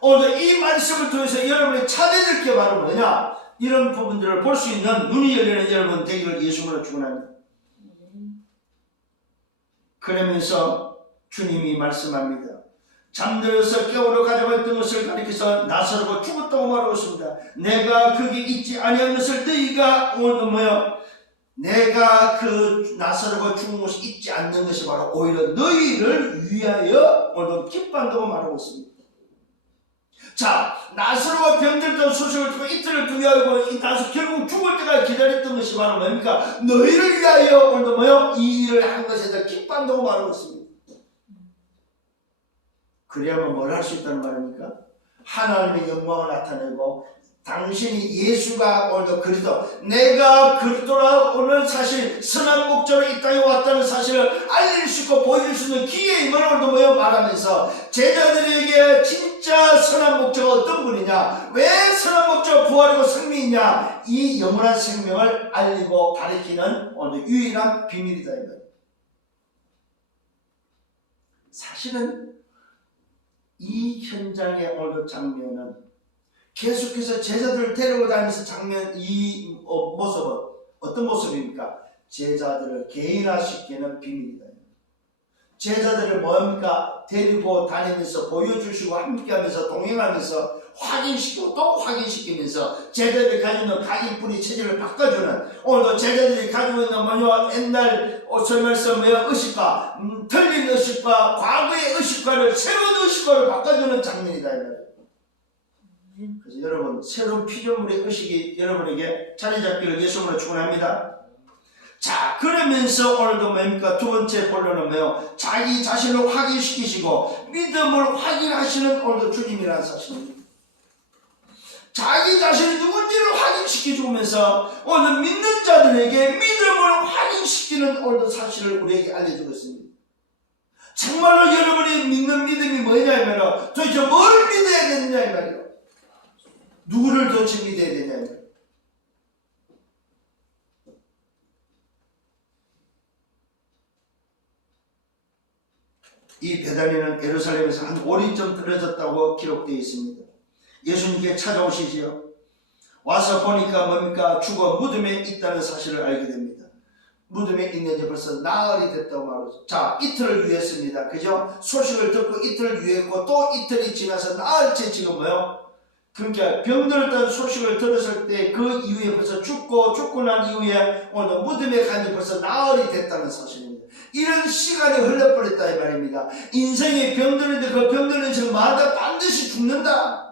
오늘 이 말씀을 통해서 여러분이 찾아낼 게 바로 뭐냐? 이런 부분들을 볼 수 있는 눈이 열리는 여러분 되기를 예수님으로 축원합니다. 그러면서 주님이 말씀합니다. 잠들어서 깨우러 가자고 했던 것을 가리켜서 나사로가 죽었다고 말하고 있습니다. 내가 거기 있지 아니한 것을 너희가 오늘 내가 그 나사로가 죽은 곳이 있지 않는 것이 바로 오히려 너희를 위하여 오늘 기뻐한다고 말하고 있습니다. 자, 나사로가 병들던 소식을 듣고 이틀을 두려워하고 나서 결국 죽을 때까지 기다렸던 것이 바로 뭡니까? 너희를 위하여 오늘 이 일을 한 것에 대해 기뻐한다고 말하고 있습니다. 그래야만 뭘 할 수 있다는 말입니까? 하나님의 영광을 나타내고 당신이 예수가 오늘도 그리스도 내가 그리스도라 오늘 사실 선한 목적으로 이 땅에 왔다는 사실을 알릴 수 있고 보여줄 수 있는 기회임을 오늘도 말하면서 제자들에게 진짜 선한 목적은 어떤 분이냐, 왜 선한 목적 부활이고 생명이냐, 이 영원한 생명을 알리고 가리키는 오늘 유일한 비밀이다. 사실은 이 현장의 오늘 장면은 계속해서 제자들을 데리고 다니면서 이 모습은 어떤 모습입니까? 제자들을 개인화시키는 비밀이다. 제자들을 뭡니까? 데리고 다니면서 보여주시고 함께하면서 동행하면서 확인시키고 또 확인시키면서 제자들이 가지고 있는 각인뿌리 체질을 바꿔주는, 오늘도 제자들이 가지고 있는 옛날 설명서 의식과 틀린 의식과 과거의 의식과를 새로운 의식과를 바꿔주는 장면이다. 그래서 여러분 새로운 피조물의 의식이 여러분에게 자리 잡기를 예수님으로 축원합니다. 자, 그러면서 오늘도 뭡니까? 두 번째 본론은 자기 자신을 확인시키시고 믿음을 확인하시는 오늘도 주님이라는 사실입니다. 자기 자신이 누군지를 확인시켜주면서 오늘 믿는 자들에게 믿음을 확인시키는 오늘도 사실을 우리에게 알려주고 있습니다. 정말로 여러분이 믿는 믿음이 뭐냐면 도대체 뭘 믿어야 되느냐 이 말이에요. 누구를 도대체 믿어야 되냐. 이 베다니는 예루살렘에서 한 5리쯤 떨어졌다고 기록되어 있습니다. 예수님께 찾아오시지요. 와서 보니까 뭡니까? 죽어 무덤에 있다는 사실을 알게 됩니다. 무덤에 있는지 벌써 나흘이 됐다고 말하죠. 자, 이틀을 유했습니다. 그죠? 소식을 듣고 이틀을 유했고 또 이틀이 지나서 나흘째 지금 그러니까 병들었다는 소식을 들었을 때 그 이후에 벌써 죽고 난 이후에 오늘 무덤에 간지 벌써 나흘이 됐다는 사실입니다. 이런 시간이 흘러버렸다 이 말입니다. 인생이 병드는데 그 병드는 시간마다 반드시 죽는다.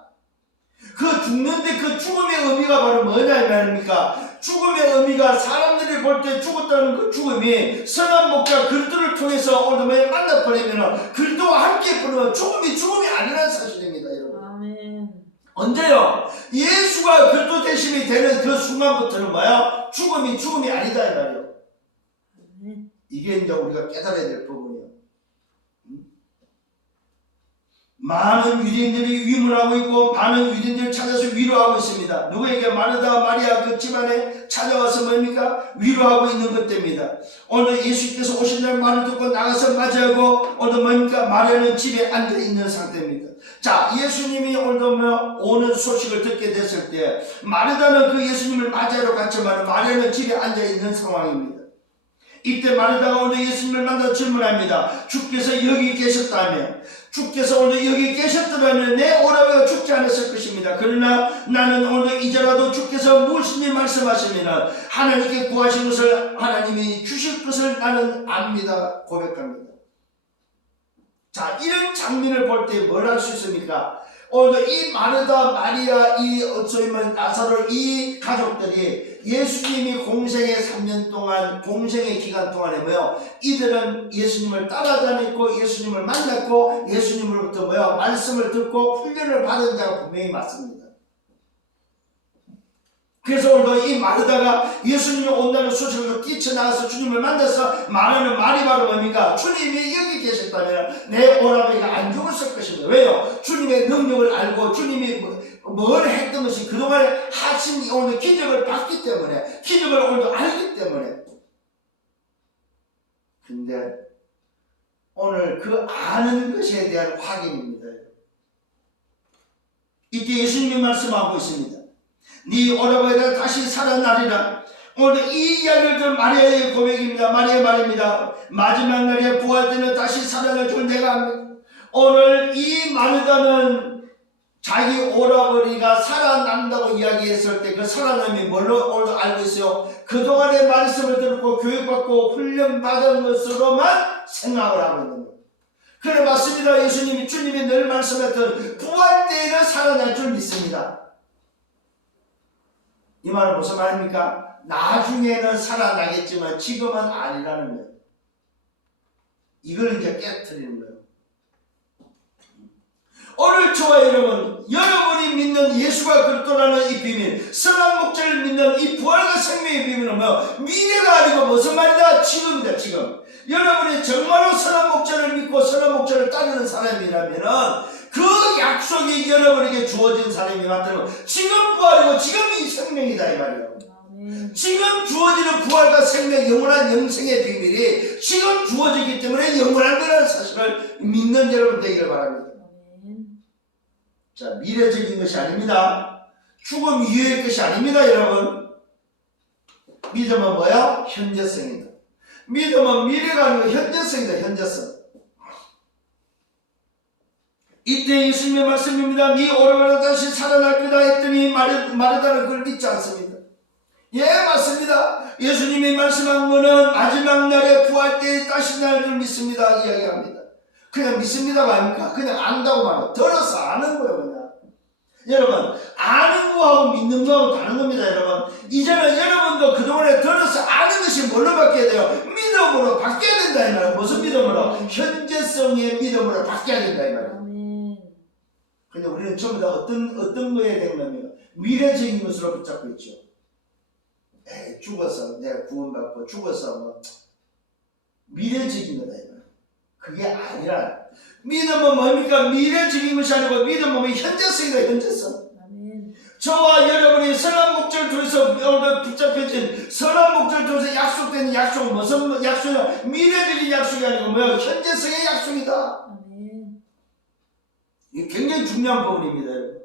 그 죽는데 그 죽음의 의미가 바로 뭐냐 이 말입니까? 죽음의 의미가 사람들이 볼 때 죽었다는 그 죽음이 선한 목자 그리스도를 통해서 오늘 만나버리면 그리스도와 함께 부르면 죽음이 아니라는 사실입니다. 여러분. 아멘. 언제요? 예수가 그리스도 대심이 되는 그 순간부터는 뭐야? 죽음이 아니다 이 말이에요. 이게 이제 우리가 깨달아야 될 부분이에요. 많은 유대인들이 위문하고 있고 많은 유대인들을 찾아서 위로하고 있습니다. 누구에게? 마르다 마리아 그 집안에 찾아와서 뭡니까? 위로하고 있는 것 때입니다. 오늘 예수께서 오신 날 말을 듣고 나가서 맞이하고 오늘 뭡니까? 마리아는 집에 앉아있는 상태입니다. 자, 예수님이 오는 소식을 듣게 됐을 때 마르다는 그 예수님을 맞이하러 갔지만 마리아는 집에 앉아있는 상황입니다. 이때 마르다가 오늘 예수님을 만나 질문합니다. 주께서 여기 계셨다면, 주께서 오늘 여기 계셨더라면 내 오라버니가 죽지 않았을 것입니다. 그러나 나는 오늘 이제라도 주께서 무엇인지 말씀하시면 하나님께 구하신 것을 하나님이 주실 것을 나는 압니다. 고백합니다. 자, 이런 장면을 볼 때 뭘 할 수 있습니까? 오늘 이 마르다, 마리아, 이 소위 말하는 나사로 이 가족들이 예수님이 공생의 3년 동안, 공생의 기간 동안에 이들은 예수님을 따라다녔고 예수님을 만났고 예수님으로부터 말씀을 듣고 훈련을 받은 자가 분명히 맞습니다. 그래서 오늘 이 마르다가 예수님이 온다는 소식을 뛰쳐나가서 주님을 만나서 말하는 말이 바로 뭡니까? 주님이 여기 계셨다면 내 오라버니가 안 죽었을 것입니다. 왜요? 주님의 능력을 알고 주님이 뭘 했던 것이 그동안에 하신 오늘 기적을 봤기 때문에, 기적을 오늘도 알기 때문에. 근데 오늘 그 아는 것에 대한 확인입니다. 이때 예수님이 말씀하고 있습니다. 네 오라버니가 다시 살아나리라. 오늘 이 이야기를 들 마리아의 고백입니다. 마리아의 말입니다. 마지막 날에 부활 때는 다시 살아날 줄 내가 압니다. 오늘 이 마르다는 자기 오라버니가 살아난다고 이야기했을 때 그 살아남이 뭘로 오늘 알고 있어요? 그동안의 말씀을 듣고 교육받고 훈련받은 것으로만 생각을 하고 있는 거예요. 그래 맞습니다. 예수님이 주님이 늘 말씀했던 부활 때에는 살아날 줄 믿습니다. 이 말은 무슨 말입니까? 나중에는 살아나겠지만 지금은 아니라는 거예요. 이걸 이제 깨트리는 거예요. 오늘 저와 여러분이 믿는 예수가 그리스도라는 이 비밀, 선한 목자를 믿는 이 부활과 생명의 비밀은 미래가 아니고 무슨 말이다? 지금이다, 지금. 여러분이 정말로 선한 목자를 믿고 선한 목자를 따르는 사람이라면은 그 약속이 여러분에게 주어진 사람이 맞다면 지금 부활이고 지금 이 생명이다 이 말이에요. 지금 주어지는 부활과 생명, 영원한 영생의 비밀이 지금 주어지기 때문에 영원한 거라는 사실을 믿는 여러분 되기를 바랍니다. 자, 미래적인 것이 아닙니다. 죽음 이후의 것이 아닙니다, 여러분. 믿음은 뭐야? 현재성이다. 믿음은 미래가 아니고 현재성이다, 현재성. 이때 예수님의 말씀입니다. 네 오라버니가 다시 살아날 거다 했더니 마르다는 그걸 믿지 않습니다. 예, 맞습니다. 예수님이 말씀한 거는 마지막 날에 부활 때에 다시 날 줄 믿습니다 이야기합니다. 그냥 믿습니다가 아닙니까? 그냥 안다고 말해요. 들어서 아는 거예요, 그냥. 여러분, 아는 거하고 믿는 거하고 다른 겁니다, 여러분. 이제는 여러분도 그동안에 들어서 아는 것이 뭘로 바뀌어야 돼요? 믿음으로 바뀌어야 된다, 이 말이에요. 무슨 믿음으로? 현재성의 믿음으로 바뀌어야 된다, 이 말이에요. 근데 우리는 전부 다 어떤 거에 대한 미래적인 것으로 붙잡고 있죠. 에이, 죽어서 내가 구원받고 죽어서 미래적인 거다, 이 말이에요. 그게 아니라 믿음은 뭡니까? 미래적인 것이 아니고 믿음은 현재성이다, 현재성. 저와 여러분이 선한 목적을 통해서 붙잡혀진 선한 목적을 통해서 약속된 약속은 무슨 약속이냐? 미래적인 약속이 아니고 현재성의 약속이다. 이게 굉장히 중요한 부분입니다, 여러분.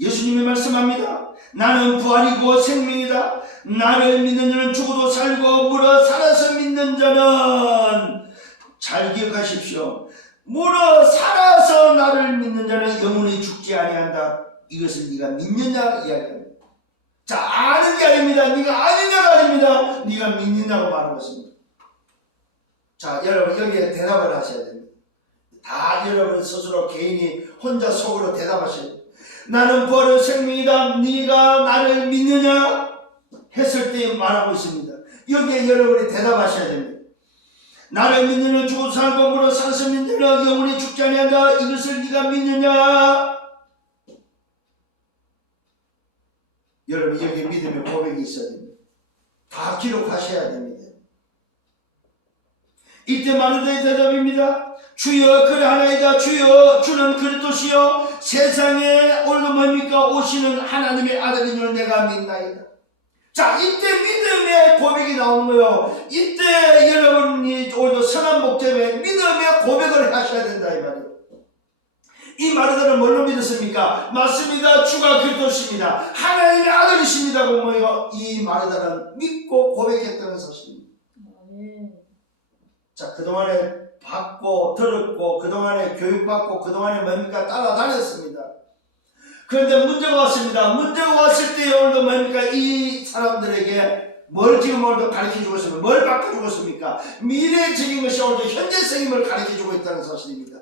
예수님이 말씀합니다. 나는 부활이고 생명이다. 나를 믿는 자는 죽어도 살고 물어 살아서 믿는 자는, 잘 기억하십시오. 물어 살아서 나를 믿는 자는 영원히 죽지 아니한다. 이것을 네가 믿느냐 이야기합니다. 자, 아는 게 아닙니다. 네가 아느냐가 아닙니다. 네가 믿느냐고 말하는 것입니다. 자, 여러분 여기에 대답을 하셔야 됩니다. 다 여러분 스스로 개인이 혼자 속으로 대답하셔야 됩니다. 나는 부활의 생명이다. 네가 나를 믿느냐? 했을 때 말하고 있습니다. 여기에 여러분이 대답하셔야 됩니다. 나를 믿느냐? 죽어도 살고 물어 살아서 믿느냐? 영원히 죽지 아니한다. 이것을 네가 믿느냐? 여러분 여기 믿음의 고백이 있어야 됩니다. 다 기록하셔야 됩니다. 이때 마르다의 대답입니다. 주여 그러하나이다. 주여 주는 그리스도시여 세상에 오늘도 뭡니까? 오시는 하나님의 아들인 줄 내가 믿나이다. 자, 이때 믿음의 고백이 나오는 거예요. 이때 여러분이 오늘도 선한 목적에 믿음의 고백을 하셔야 된다 이 말이에요. 이 마르다는 뭘로 믿었습니까? 맞습니다. 주가 그리스도십니다. 하나님의 아들이십니다. 그러면 이 마르다는 믿고 고백했다는 사실입니다. 자, 그동안에 받고 들었고 그동안에 교육받고 그동안에 뭡니까? 따라다녔습니다. 그런데 문제가 왔습니다. 문제가 왔을 때 오늘도 뭡니까? 이 사람들에게 뭘 지금 오늘도 가르쳐주고 있습니까? 뭘 바꿔주고 있습니까? 미래적인 것이 오늘도 현재성임을 가르쳐주고 있다는 사실입니다.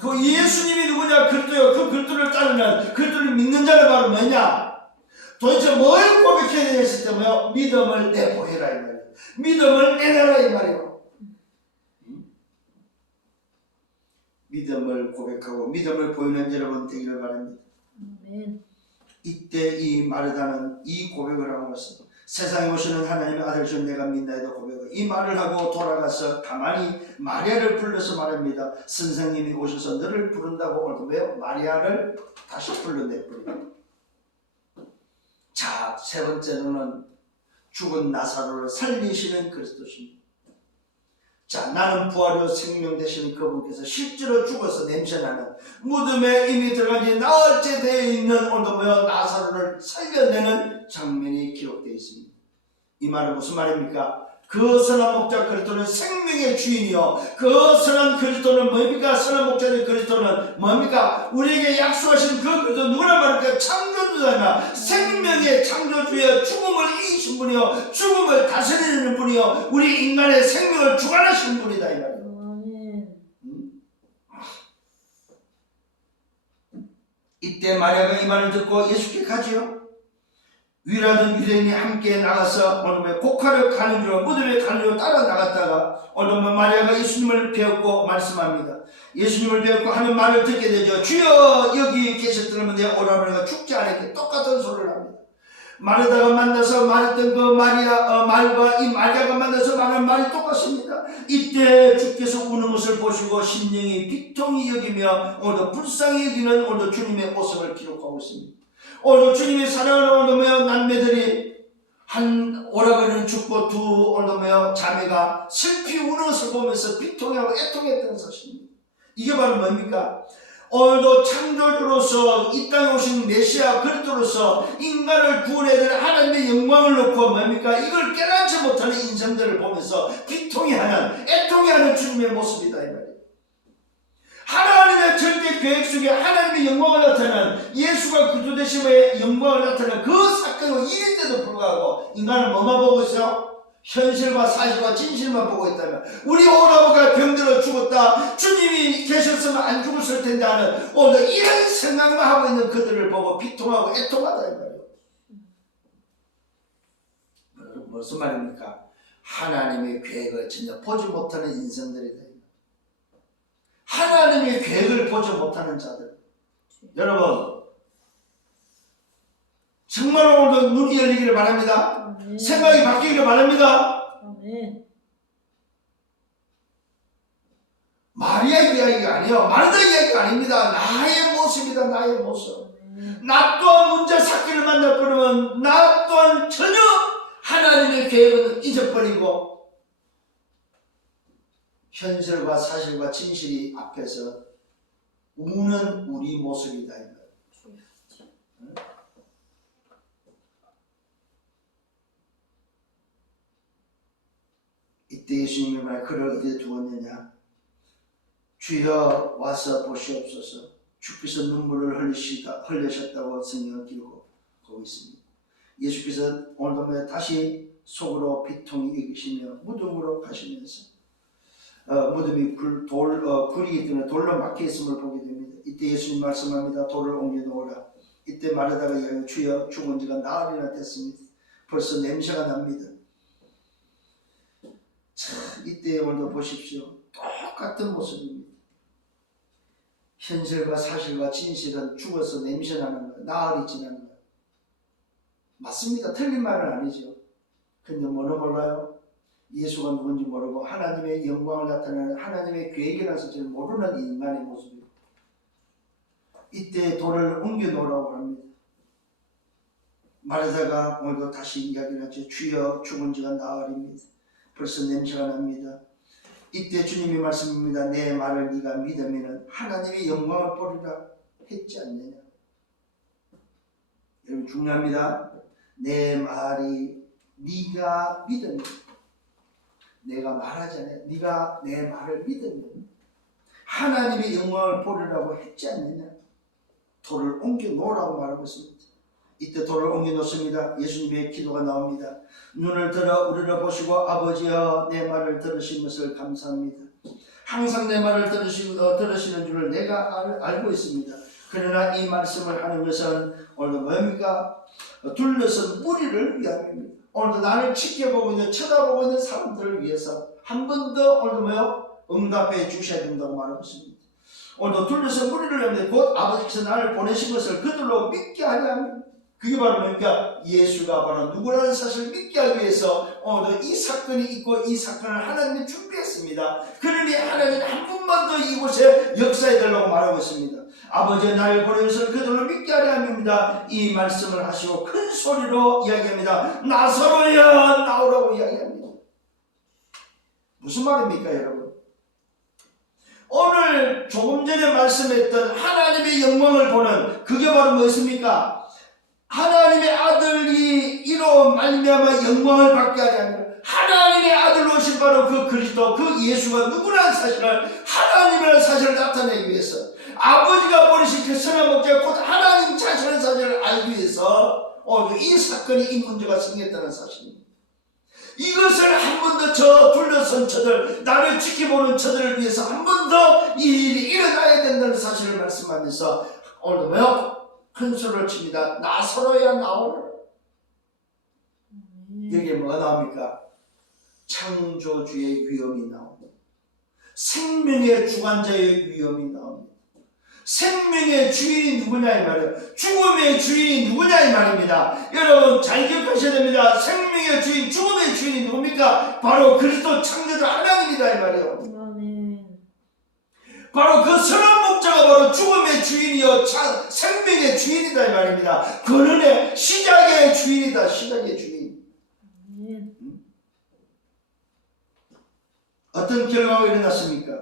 그 예수님이 누구냐? 그리스도요. 그 그리스도를 따르면 그리스도를 믿는 자는 바로 뭐냐? 도대체 뭘 고백해야 되냐 했을 때 뭐요? 믿음을 내보해라 이 말이에요. 믿음을 내놔라 이 말이에요. 믿음을 고백하고 믿음을 보이는 여러분 되기를 바랍니다. 이때 이 마르다는 이 고백을 하고 있습니다. 세상에 오시는 하나님의 아들이신 내가 믿나이다 고백을 이 말을 하고 돌아가서 가만히 마리아를 불러서 말합니다. 선생님이 오셔서 너를 부른다고 왜요? 마리아를 다시 불러내버립니다. 자, 세 번째로는 죽은 나사로를 살리시는 그리스도십니다. 자, 나는 부활이요 생명 되시는 그분께서 실제로 죽어서 냄새나는 무덤에 이미 들어간 지 나흘째 되어 있는 오늘도 나사로를 살려내는 장면이 기록되어 있습니다. 이 말은 무슨 말입니까? 그 선한 목자 그리스도는 생명의 주인이요 그 선한 그리스도는 뭡니까? 선한 목자의 그리스도는 뭡니까? 우리에게 약속하신 그 그리스도 누구란 말입니까? 창조주잖아. 생명의 창조주여 죽음을 이기신 분이요 죽음을 다스리는 분이요 우리 인간의 생명을 주관하시는 분이다 이 말이에요. 이때 마리아가 이 말을 듣고 예수께 가지요. 위라던 유대인이 함께 나가서 오늘 곡하러 가는 줄 무덤에 가는 줄 따라 나갔다가 오늘 마리아가 예수님을 배웠고 말씀합니다. 예수님을 배웠고 하는 말을 듣게 되죠. 주여 여기 계셨더라면 내가 오라버니가 죽지 않았게 똑같은 소리를 합니다. 마르다가 만나서 말했던 그 말과 이 마리아가 만나서 말한 말이 똑같습니다. 이때 주께서 우는 것을 보시고 심령이 비통히 여기며 오늘도 불쌍히 여기는 오늘도 주님의 모습을 기록하고 있습니다. 오늘도 주님이 사랑하는 오늘도 남매들이 한 오라버니는 죽고 두 오늘도 자매가 슬피 우는 것을 보면서 비통하고 애통했다는 사실입니다. 이게 바로 뭡니까? 오늘도 창조주로서 이 땅에 오신 메시아 그리스도로서 인간을 구원해야 되는 하나님의 영광을 놓고 뭡니까? 이걸 깨닫지 못하는 인생들을 보면서 비통해하는 애통해하는 주님의 모습이다 이 말이에요. 하나님의 절대 계획 속에 하나님의 영광을 나타내는 예수가 그리스도 되심의 영광을 나타내는 그 사건이 일인데도 불구하고 인간은 뭐만 보고 있어요? 현실과 사실과 진실만 보고 있다면 우리 오라버가 병들어 죽었다 주님이 계셨으면 안 죽었을 텐데 하는 오늘 이런 생각만 하고 있는 그들을 보고 비통하고 애통하다 이 말이에요. 무슨 말입니까? 하나님의 계획을 전혀 보지 못하는 인생들이다. 하나님의 계획을 보지 못하는 자들. 여러분 정말 오늘도 눈이 열리기를 바랍니다. 아멘. 생각이 바뀌기를 바랍니다. 아멘. 마리아 이야기가 아니에요. 마르다 이야기가 아닙니다. 나의 모습이다. 나의 모습. 아멘. 나 또한 문제 사건을 만날 거라면 나 또한 전혀 하나님의 계획은 잊어버리고 현실과 사실과 진실이 앞에서 우는 우리 모습이다. 이때 예수님이 말 그를 어디에 두었느냐? 주여 와서 보시옵소서. 주께서 눈물을 흘리셨다고 성경을 기록하고 있습니다. 예수께서 오늘도 다시 속으로 비통이 익으시며 무덤으로 가시면서 무덤이 불이기 때문에 돌로 막혀 있음을 보게 됩니다. 이때 예수님 말씀합니다. 돌을 옮겨 놓으라. 이때 마르다가 주여 죽은 지가 나흘이나 됐습니다. 벌써 냄새가 납니다. 참, 이때 오늘도 보십시오. 똑같은 모습입니다. 현실과 사실과 진실은 죽어서 냄새나는 거예요. 나흘이 지나는 거예요. 맞습니다. 틀린 말은 아니죠. 근데 뭐는 몰라요? 예수가 누군지 모르고 하나님의 영광을 나타내는 하나님의 계획이라는 사실을 모르는 인간의 모습이에요. 이때 돌을 옮겨 놓으라고 합니다. 마르다가 오늘도 다시 이야기를 하죠. 주여 죽은 지가 나흘입니다. 벌써 냄새가 납니다. 이때 주님이 말씀입니다. 내 말을 네가 믿으면 하나님의 영광을 보리라 했지 않느냐. 여러분 중요합니다. 내 말이 네가 믿으면, 내가 말하잖아요. 네가 내 말을 믿으면 하나님의 영광을 보리라고 했지 않느냐. 돌을 옮겨 놓으라고 말하고 있습니다. 이때 돌을 옮겨 놓습니다. 예수님의 기도가 나옵니다. 눈을 들어 우리를 보시고 아버지여 내 말을 들으신 것을 감사합니다. 항상 내 말을 들으시는 줄을 내가 알고 있습니다. 그러나 이 말씀을 하는 것은 오늘도 뭡니까? 둘러선 무리를 위함입니다. 오늘도 나를 지켜보고 있는, 쳐다보고 있는 사람들을 위해서 한 번 더 오늘도 뭐요? 응답해 주셔야 된다고 말하고 있습니다. 오늘도 둘러선 무리를 위함입니다. 곧 아버지께서 나를 보내신 것을 그들로 믿게 하려 합니다. 그게 바로 뭡니까? 예수가 바로 누구라는 사실을 믿게 하기 위해서 오늘도 이 사건이 있고 이 사건을 하나님이 준비했습니다. 그러니 하나님이 한 분만 더 이곳에 역사해 달라고 말하고 있습니다. 아버지 나를 보내신 것을 그들로 믿게 하려 합니다. 이 말씀을 하시고 큰 소리로 이야기합니다. 나사로야 나오라고 이야기합니다. 무슨 말입니까 여러분? 오늘 조금 전에 말씀했던 하나님의 영광을 보는 그게 바로 무엇입니까? 하나님의 아들이 이로 말미암아 영광을 받게 하려 합니다. 하나님의 아들로 오신 바로 그 그리스도, 그 예수가 누구라는 사실을, 하나님이라는 사실을 나타내기 위해서, 아버지가 버리신 그 선한 목적, 곧 하나님 자신의 사실을 알기 위해서 이 사건이, 이 문제가 생겼다는 사실입니다. 이것을 한 번 더 저 둘러선 저들, 나를 지켜보는 저들을 위해서 한 번 더 이 일이 일어나야 된다는 사실을 말씀하면서 오늘도 뭐요? 큰 소리를 칩니다. 나서로야 나오라. 여기에 뭐가 나옵니까? 창조주의 위엄이 나옵니다. 생명의 주관자의 위엄이 나옵니다. 생명의 주인이 누구냐 이 말이에요. 죽음의 주인이 누구냐 이 말입니다. 여러분 잘 기억하셔야 됩니다. 생명의 주인, 죽음의 주인이 누굽니까? 바로 그리스도 창조주 하나님이다 이 말이에요. 바로 그 선한 목자가 바로 죽음의 주인이요 생명의 주인이다 이 말입니다. 그런의 시작의 주인이다. 시작의 주인. 어떤 결과가 일어났습니까?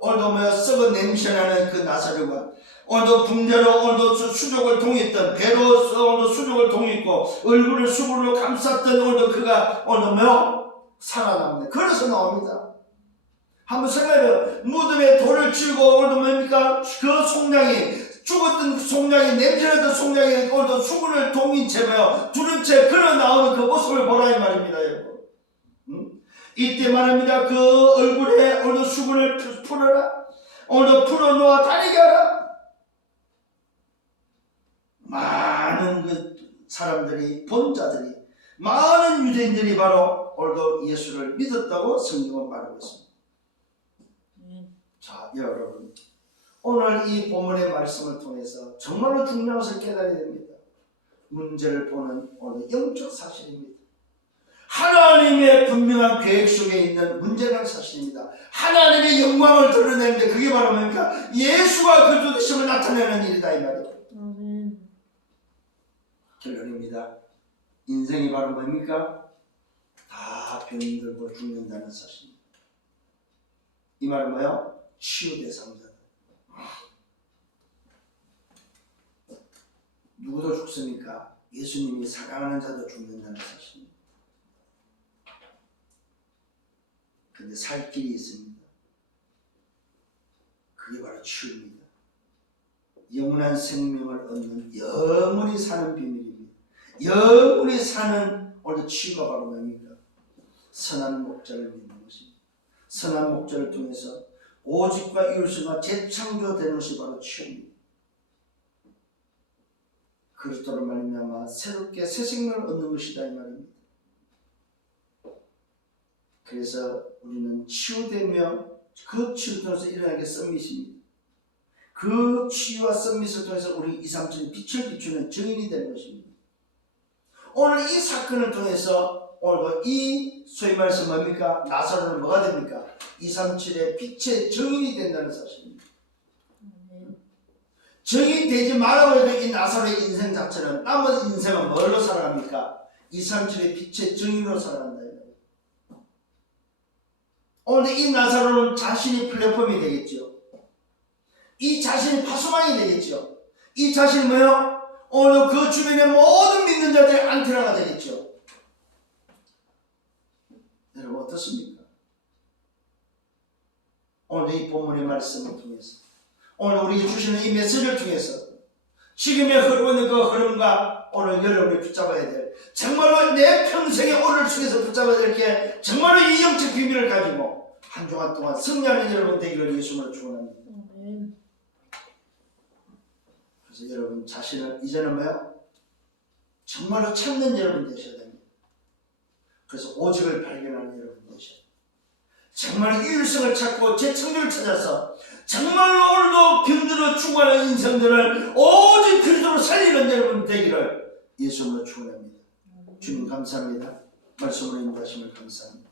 오늘도 뭐야 썩은 냄새나는 그 나사로가 오늘도 붕대로 오늘도 수족을 동했던 배로 오늘도 수족을 동했고 얼굴을 수분으로 감쌌던 오늘도 그가 오늘도 뭐야 살아납니다. 그래서 나옵니다. 한번 생각해요. 무덤에 돌을 치고 오늘도 뭡니까? 그 송장이 죽었던 송장이 냄새나던 송장이 오늘도 수분을 동인 채며 두른 채 걸어 나오는 그 모습을 보라 이 말입니다. 여러분. 이때 말합니다. 그 얼굴에 오늘도 수분을 풀어라. 오늘도 풀어놓아 다니게 하라. 많은 그 사람들이 본자들이 많은 유대인들이 바로 오늘도 예수를 믿었다고 성경은 말하고 있습니다. 자 여러분 오늘 이 본문의 말씀을 통해서 정말로 중요한 것을 깨달아야 됩니다. 문제를 보는 오늘 영적 사실입니다. 하나님의 분명한 계획 속에 있는 문제라는 사실입니다. 하나님의 영광을 드러내는데 그게 바로 뭡니까? 예수가 그리스도 되심을 나타내는 일이다 이 말이에요. 결론입니다. 인생이 바로 뭡니까? 다 병들고 죽는다는 사실입니다. 이 말은 뭐예요? 치유 대상자다. 누구도 죽습니까? 예수님이 사랑하는 자도 죽는다는 사실입니다. 근데 살 길이 있습니다. 그게 바로 치유입니다. 영원한 생명을 얻는 영원히 사는 비밀입니다. 영원히 사는 오늘 치유가 바로 뭡니까? 선한 목자를 믿는 것입니다. 선한 목자를 통해서 오직과 이웃과 재창조되는 것이 바로 치유입니다. 그리스도로 말미암아 새롭게 새 생명을 얻는 것이다 이 말입니다. 그래서 우리는 치유되며 그 치유 통해서 일어나게 썸밋입니다. 그 치유와 썸밋을 통해서 우리 2, 3천의 빛을 비추는 증인이 되는 것입니다. 오늘 이 사건을 통해서 오늘도 이 소위 말해서 뭡니까? 나사로는 뭐가 됩니까? 237의 빛의 증인이 된다는 사실입니다. 증인이 되지 말라고 해도 이 나사로의 인생 자체는 남은 인생은 뭘로 살아갑니까? 237의 빛의 증인으로 살아간다. 오늘 이 나사로는 자신이 플랫폼이 되겠죠. 이 자신이 파수망이 되겠죠. 이 자신이 뭐요? 오늘 그 주변의 모든 믿는 자들의 안테나가 되겠죠. 여러분 어떻습니까? 오늘 이 본문의 말씀을 통해서 오늘 우리에게 주시는 이 메시지를 통해서 지금의 흐르고 있는 그 흐름과 오늘 여러분이 붙잡아야 될 정말로 내 평생의 오늘 속에서 붙잡아야 될 게 정말로 이 영적 비밀을 가지고 한 주간 동안 승리하는 여러분 되기를 예수님으로 축원합니다. 그래서 여러분 자신을 이제는 뭐야? 정말로 찾는 여러분 되셔야 됩니다. 그래서 오직을 발견하는 여러분 되셔야 됩니다. 정말 유일성을 찾고 제 청결을 찾아서 정말로 오늘도 병들어 죽어가는 인생들을 오직 그리스도로 살리는 여러분 되기를 예수님으로 축원합니다. 주님 감사합니다. 말씀으로 인도하심을 감사합니다.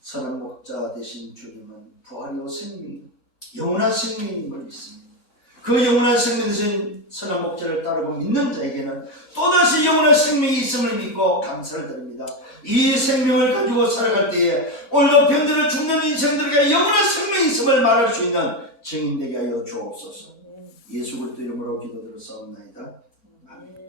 선한 목자 되신 주님은 부활이요 생명이요 영원한 생명임을 믿습니다. 그 영원한 생명 되신 선한 목자를 따르고 믿는 자에게는 또다시 영원한 생명이 있음을 믿고 감사를 드립니다. 이 생명을 가지고 살아갈 때에 오늘도 병들어 죽는 인생들에게 영원한 생명이 있음을 말할 수 있는 증인 되게 하여 주옵소서. 예수 그리스도 이름으로 기도드렸사옵나이다. 아멘.